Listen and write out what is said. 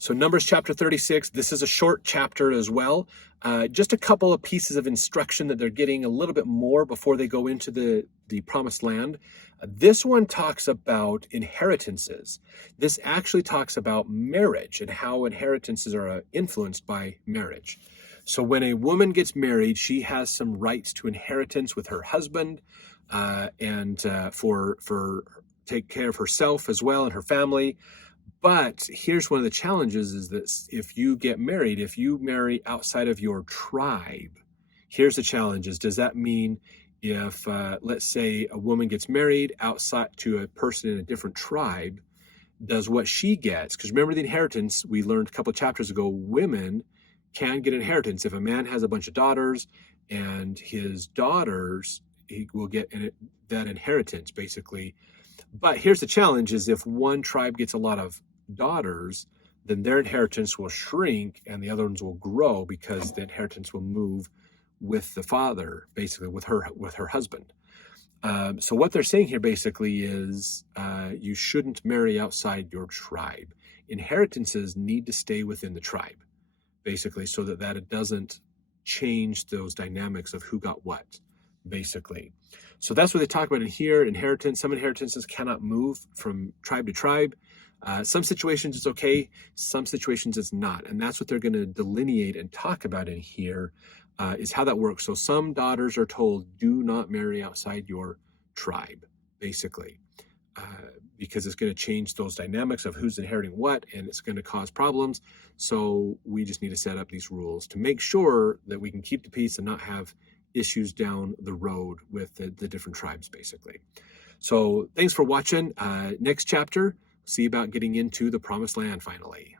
So Numbers chapter 36, this is a short chapter as well. Just a couple of pieces of instruction that they're getting a little bit more before they go into the promised land. This one talks about inheritances. This actually talks about marriage and how inheritances are influenced by marriage. So when a woman gets married, she has some rights to inheritance with her husband, and for take care of herself as well and her family. But here's one of the challenges is that if you get married, if you marry outside of your tribe, here's the challenge is, does that mean if, let's say a woman gets married outside to a person in a different tribe, does what she gets, because remember the inheritance, we learned a couple of chapters ago, women can get inheritance. If a man has a bunch of daughters and his daughters, he will get that inheritance basically. But here's the challenge is if one tribe gets a lot of daughters, then their inheritance will shrink and the other ones will grow because the inheritance will move with the father, basically with her husband. So what they're saying here basically is you shouldn't marry outside your tribe. Inheritances need to stay within the tribe, basically, so that it doesn't change those dynamics of who got what, basically. So that's what they talk about in here. Inheritance, some inheritances cannot move from tribe to tribe. Some situations it's okay, some situations it's not. And that's what they're going to delineate and talk about in here, is how that works. So some daughters are told, do not marry outside your tribe, basically, because it's going to change those dynamics of who's inheriting what, and it's going to cause problems. So we just need to set up these rules to make sure that we can keep the peace and not have issues down the road with the different tribes, basically. So thanks for watching. Next chapter, see about getting into the promised land finally.